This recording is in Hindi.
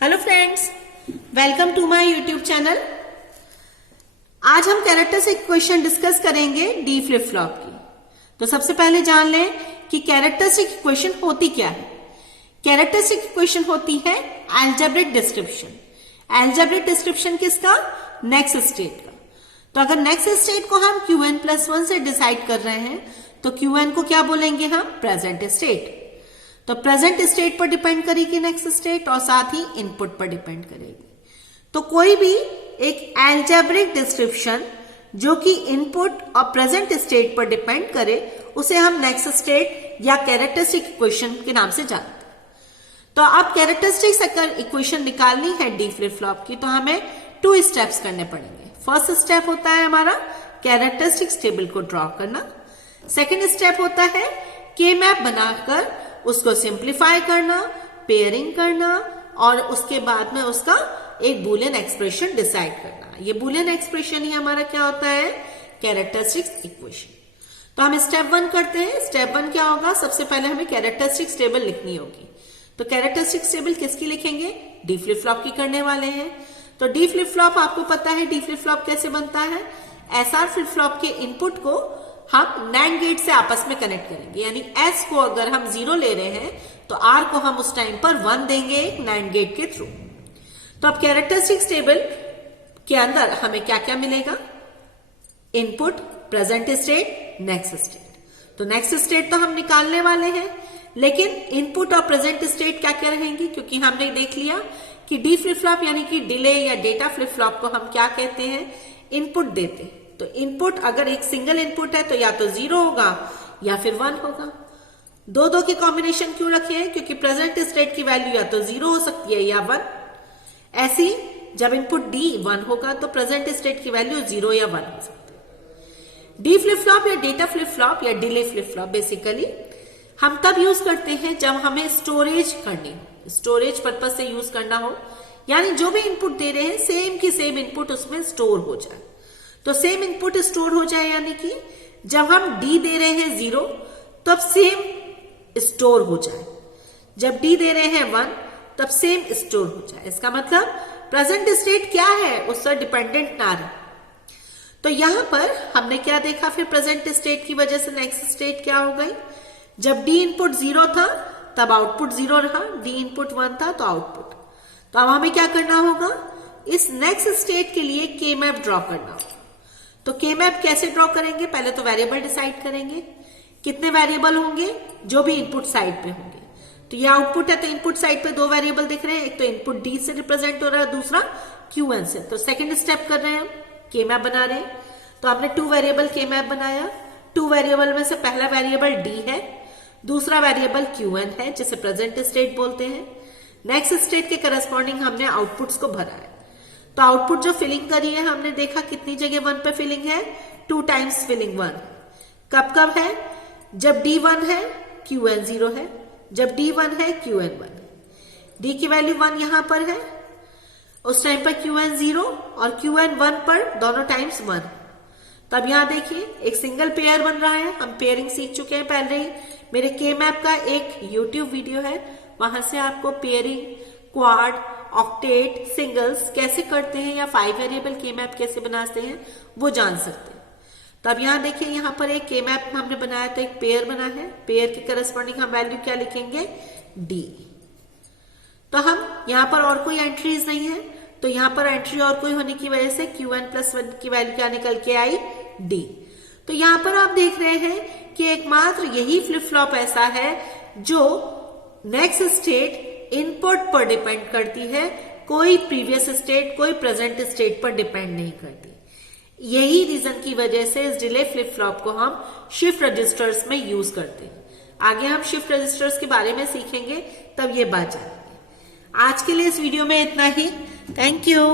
Hello friends, welcome to my YouTube channel. आज हम कैरेक्टरिस्टिक इक्वेशन डिस्कस करेंगे डी फ्लिप फ्लॉप की। तो सबसे पहले जान लें कि कैरेक्टरिस्टिक इक्वेशन होती क्या है। कैरेक्टरिस्टिक इक्वेशन होती है अलजेब्रिक डिस्क्रिप्शन। अलजेब्रिक डिस्क्रिप्शन किसका? नेक्स्ट स्टेट का। तो अगर नेक्स्ट स्टेट को हम Qn+1 से डिसाइड कर रहे हैं तो Qn को क्या बोलेंगे हम? Present state. तो प्रेजेंट स्टेट पर डिपेंड करेगी नेक्स्ट स्टेट और साथ ही इनपुट पर डिपेंड करेगी। तो कोई भी एक अलजेब्रिक डिस्क्रिप्शन जो कि इनपुट और प्रेजेंट स्टेट पर डिपेंड करे उसे हम नेक्स्ट स्टेट या कैरेक्टरिस्टिक इक्वेशन के नाम से जानते हैं। तो अब कैरेक्टरिस्टिक इक्वेशन निकालनी है डी फ्लिप फ्लॉप की, तो हमें 2 स्टेप्स करने पड़ेंगे। फर्स्ट स्टेप होता है हमारा कैरेक्टरिस्टिक टेबल को ड्रॉ करना। सेकेंड स्टेप होता है के मैप बनाकर उसको सिंप्लीफाई करना, पेयरिंग करना और उसके बाद में उसका एक बूलियन एक्सप्रेशन डिसाइड करना। ये बूलियन एक्सप्रेशन ही हमारा क्या होता है? Characteristic equation. तो हम स्टेप 1 करते हैं। स्टेप 1 क्या होगा? सबसे पहले हमें कैरेक्टरिस्टिक टेबल लिखनी होगी। तो कैरेक्टरिस्टिक टेबल किसकी लिखेंगे? डी फ्लिप फ्लॉप की करने वाले हैं। तो डी फ्लिप फ्लॉप आपको पता है डी फ्लिप फ्लॉप कैसे बनता है। एसआर फ्लिप फ्लॉप के इनपुट को हम नैंड गेट से आपस में कनेक्ट करेंगे, यानी एस को अगर हम 0 ले रहे हैं तो आर को हम उस टाइम पर 1 देंगे नैंड गेट के थ्रू। तो अब कैरेक्टरिस्टिक टेबल के अंदर हमें क्या क्या मिलेगा? Input, present state, next state. तो नेक्स्ट स्टेट तो हम निकालने वाले हैं, लेकिन इनपुट और प्रेजेंट स्टेट क्या क्या रहेंगी? क्योंकि हमने देख लिया कि डी फ्लिप फ्लॉप यानी कि डिले या डेटा फ्लिप फ्लॉप को हम क्या कहते हैं? इनपुट देते हैं। तो इनपुट अगर एक सिंगल इनपुट है तो या तो 0 होगा या फिर 1 होगा। 2 के कॉम्बिनेशन क्यों रखे हैं? क्योंकि प्रेजेंट स्टेट की वैल्यू या तो 0 हो सकती है या 1। ऐसी जब इनपुट डी 1 होगा तो प्रेजेंट स्टेट की वैल्यू 0 या 1 हो सकती है। डी फ्लिप फ्लॉप या डेटा फ्लिप फ्लॉप या डिले फ्लिप फ्लॉप बेसिकली हम तब यूज करते हैं जब हमें स्टोरेज करनी हो, स्टोरेज पर्पज से यूज करना हो, यानी जो भी इनपुट दे रहे हैं सेम की सेम इनपुट उसमें स्टोर हो जाए। तो सेम इनपुट स्टोर हो जाए, यानी कि जब हम डी दे रहे हैं 0 तब सेम स्टोर हो जाए, जब डी दे रहे हैं 1 तब सेम स्टोर हो जाए। इसका मतलब प्रेजेंट स्टेट क्या है उस पर डिपेंडेंट ना रहे। तो यहां पर हमने क्या देखा? फिर प्रेजेंट स्टेट की वजह से नेक्स्ट स्टेट क्या हो गई? जब डी इनपुट 0 था तब आउटपुट 0 रहा, डी इनपुट 1 था तो आउटपुट। तो अब हमें क्या करना होगा? इस नेक्स्ट स्टेट के लिए के मैप ड्रॉ करना होगा। तो के मैप कैसे ड्रॉ करेंगे? पहले तो वेरिएबल डिसाइड करेंगे। कितने वेरिएबल होंगे? जो भी इनपुट साइड पे होंगे। तो ये आउटपुट है तो इनपुट साइड पे 2 वेरिएबल दिख रहे हैं, एक तो इनपुट डी से रिप्रेजेंट हो रहा है, दूसरा Qn से। तो सेकंड स्टेप कर रहे हैं हम, के मैप बना रहे हैं। तो हमने 2 वेरिएबल के मैप बनाया। 2 वेरिएबल में से पहला वेरिएबल डी है, दूसरा वेरिएबल Qn है जिसे प्रेजेंट स्टेट बोलते हैं। नेक्स्ट स्टेट के करस्पॉन्डिंग हमने आउटपुट्स को भरा है। तो आउटपुट जो फिलिंग करी है हमने देखा कितनी जगह 1 पे फिलिंग है? 2 टाइम्स फिलिंग 1। कब कब है? जब डी 1 है Qn 0 है, जब डी 1 है Qn 1 है। डी की वैल्यू 1 यहां पर है, उस टाइम पर Qn 0 और Qn 1 पर दोनों टाइम्स 1। तब यहां देखिए एक सिंगल पेयर बन रहा है। हम पेयरिंग सीख चुके हैं पहले ही। मेरे के मैप का एक यूट्यूब वीडियो है, वहां से आपको पेयरिंग, क्वाड, ऑक्टेट, सिंगल्स कैसे करते हैं या 5 वेरिएबल के मैप कैसे बनाते हैं वो जान सकते हैं। तब यहां देखिए यहां पर एक के मैप हमने बनाया तो एक पेयर बना है। पेयर के करस्पॉन्डिंग हम वैल्यू क्या लिखेंगे? डी। तो हम यहां पर और कोई एंट्रीज नहीं है, तो यहां पर एंट्री और कोई होने की वजह से Qn+1 की वैल्यू क्या निकल के आई? डी। तो यहां पर आप देख रहे हैं कि एकमात्र यही फ्लिप फ्लॉप ऐसा है जो नेक्स्ट स्टेट इनपुट पर डिपेंड करती है, कोई प्रीवियस स्टेट, कोई प्रेजेंट स्टेट पर डिपेंड नहीं करती। यही रीजन की वजह से इस डिले फ्लिप फ्लॉप को हम शिफ्ट रजिस्टर्स में यूज करते हैं। आगे हम शिफ्ट रजिस्टर्स के बारे में सीखेंगे, तब ये बात जानेंगे। आज के लिए इस वीडियो में इतना ही। Thank you.